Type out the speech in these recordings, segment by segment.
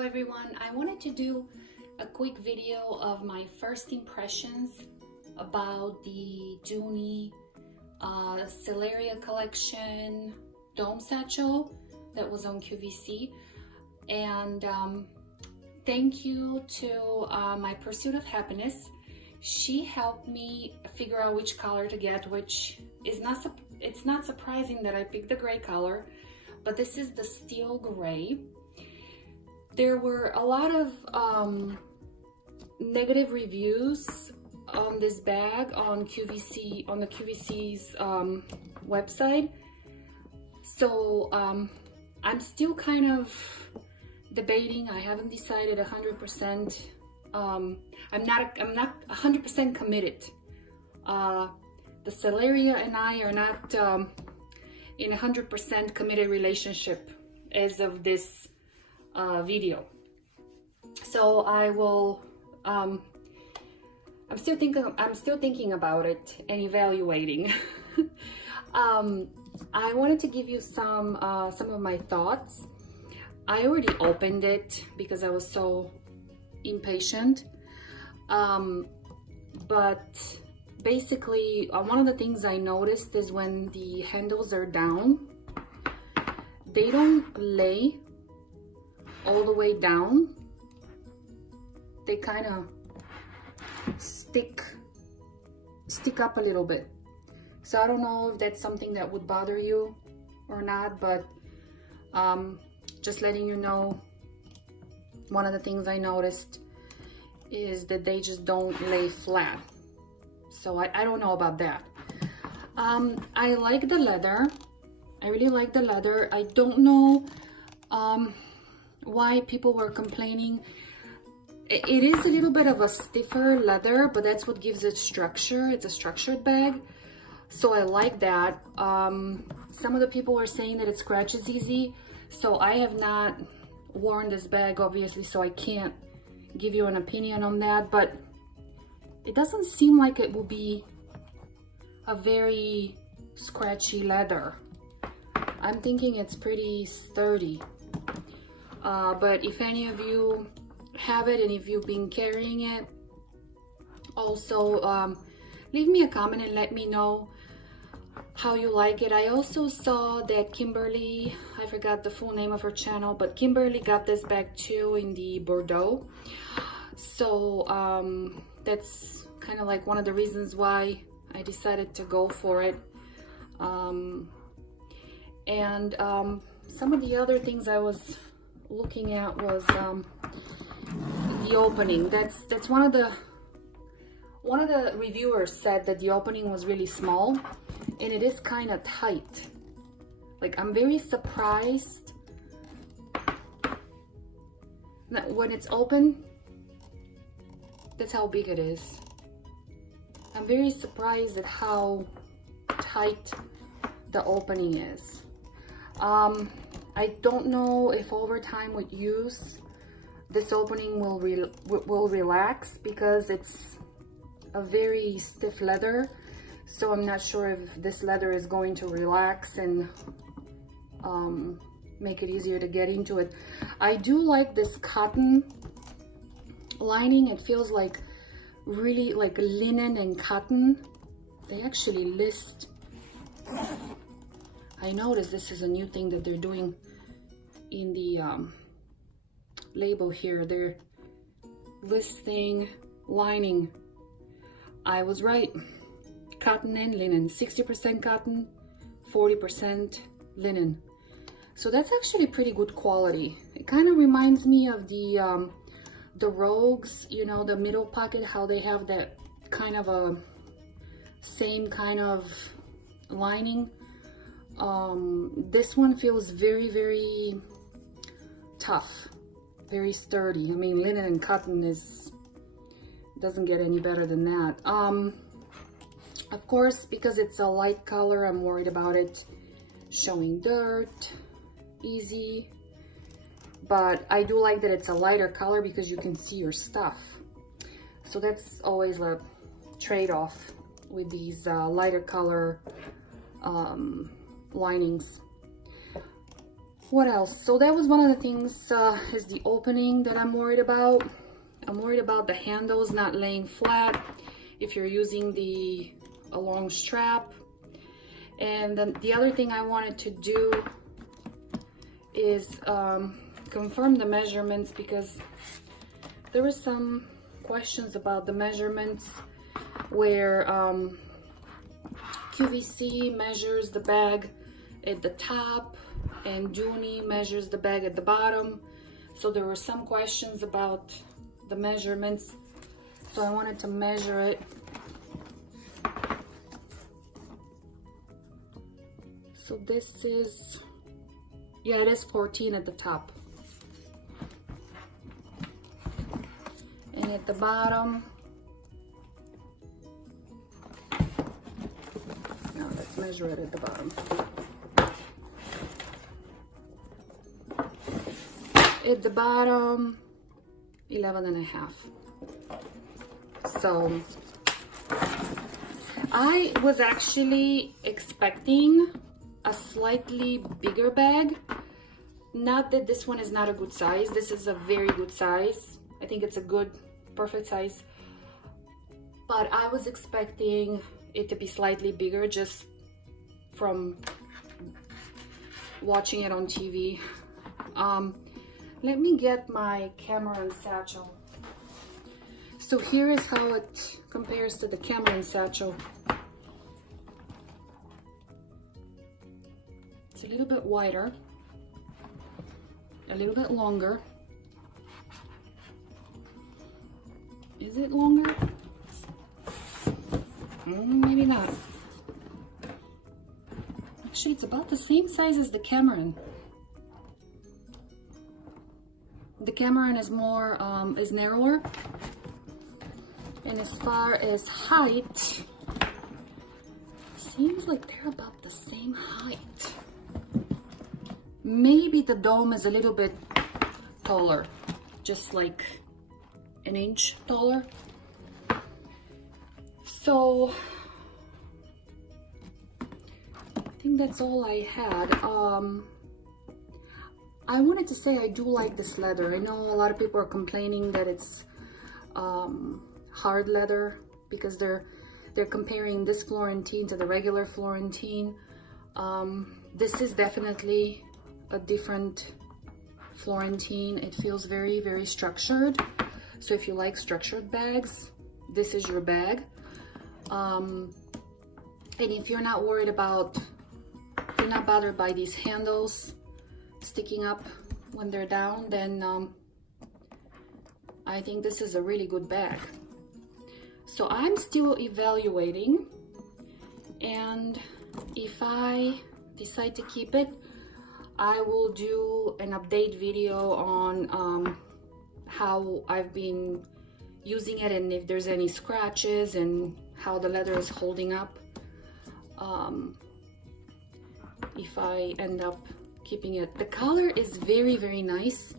Hello everyone, I wanted to do a quick video of my first impressions about the Dooney Selleria collection dome satchel that was on QVC. And thank you to my Pursuit of Happiness. She helped me figure out which color to get, which is it's not surprising that I picked the gray color, but this is the steel gray. There were a lot of negative reviews on this bag on QVC, on the QVC's website. So I'm still kind of debating. I haven't decided 100%. I'm not 100% committed. The Selleria and I are not in a 100% committed relationship as of this video. So I will I'm still thinking about it and evaluating. I wanted to give you some of my thoughts. I already opened it because I was so impatient, but basically one of the things I noticed is when the handles are down, they don't lay all the way down. They kind of stick up a little bit. So I don't know if that's something that would bother you or not, but just letting you know, one of the things I noticed is that they just don't lay flat. So I don't know about that. I like the leather. I really like the leather. I don't know why people were complaining. It is a little bit of a stiffer leather, but that's what gives it structure. It's a structured bag, so I like that. Some of the people were saying that it scratches easy, so I have not worn this bag, obviously, so I can't give you an opinion on that, but it doesn't seem like it will be a very scratchy leather. I'm thinking it's pretty sturdy. But if any of you have it and if you've been carrying it, also leave me a comment and let me know how you like it. I also saw that Kimberly, I forgot the full name of her channel, but Kimberly got this bag too in the Bordeaux. So that's kind of like one of the reasons why I decided to go for it. And some of the other things I was looking at was the opening. That's one of the reviewers said that the opening was really small, and it is kind of tight. Like, I'm very surprised that when it's open, that's how big it is. I'm very surprised at how tight the opening is. I don't know if over time with use, this opening will relax, because it's a very stiff leather. So I'm not sure if this leather is going to relax and make it easier to get into it. I do like this cotton lining. It feels like really like linen and cotton. They actually list, I noticed this is a new thing that they're doing in the label here. They're listing lining. I was right. Cotton and linen. 60% cotton, 40% linen. So that's actually pretty good quality. It kind of reminds me of the Rogues, you know, the middle pocket, how they have that kind of a same kind of lining. This one feels very, very tough, very sturdy. I mean, linen and cotton doesn't get any better than that. Of course, because it's a light color, I'm worried about it showing dirt easy. But I do like that it's a lighter color because you can see your stuff. So that's always a trade-off with these lighter color linings. What else? So that was one of the things, is the opening that I'm worried about. I'm worried about the handles not laying flat if you're using a long strap. And then the other thing I wanted to do is confirm the measurements, because there were some questions about the measurements where QVC measures the bag at the top and Dooney measures the bag at the bottom. So there were some questions about the measurements, so I wanted to measure it. So this is, yeah, it is 14 at the top. And at the bottom, now let's measure it at the bottom. At the bottom, 11 and a half. So I was actually expecting a slightly bigger bag. Not that this one is not a good size. This is a very good size. I think it's a good, perfect size. But I was expecting it to be slightly bigger just from watching it on TV. Let me get my Cameron satchel. So here is how it compares to the Cameron satchel. It's a little bit wider, a little bit longer. Is it longer? Maybe not. Actually, it's about the same size as the Cameron. The Cameron is more, is narrower. And as far as height, seems like they're about the same height. Maybe the dome is a little bit taller, just like an inch taller. So I think that's all I had. I wanted to say I do like this leather. I know a lot of people are complaining that it's hard leather because they're comparing this Florentine to the regular Florentine. This is definitely a different Florentine. It feels very, very structured. So if you like structured bags, this is your bag. And if you're not worried about, you're not bothered by these handles sticking up when they're down, then I think this is a really good bag. So I'm still evaluating, and if I decide to keep it, I will do an update video on how I've been using it and if there's any scratches and how the leather is holding up. If I end up keeping it. The color is very, very nice.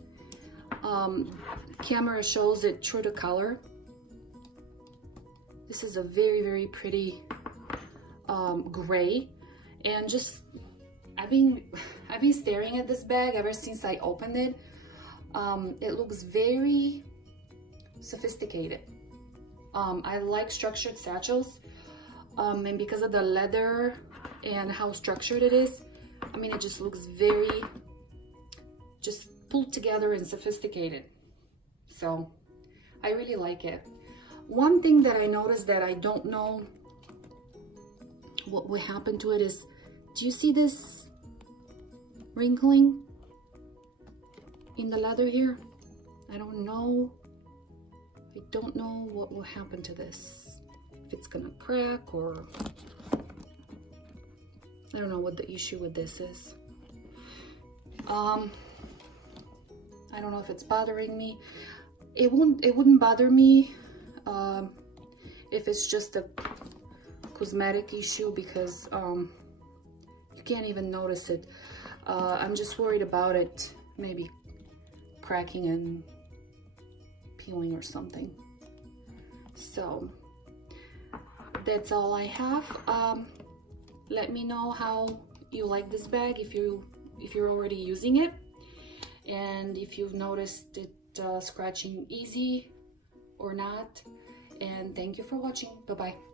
Camera shows it true to color. This is a very, very pretty gray, and just I've been staring at this bag ever since I opened it. It looks very sophisticated. I like structured satchels, and because of the leather and how structured it is, I mean, it just looks very just pulled together and sophisticated. So I really like it. One thing that I noticed that I don't know what will happen to it is, do you see this wrinkling in the leather here? I don't know what will happen to this. If it's gonna crack, or I don't know what the issue with this is. I don't know if it's bothering me. It wouldn't bother me if it's just a cosmetic issue, because you can't even notice it. I'm just worried about it maybe cracking and peeling or something. So that's all I have. Let me know how you like this bag, if you if you're already using it, and if you've noticed it scratching easy or not. And thank you for watching. Bye bye.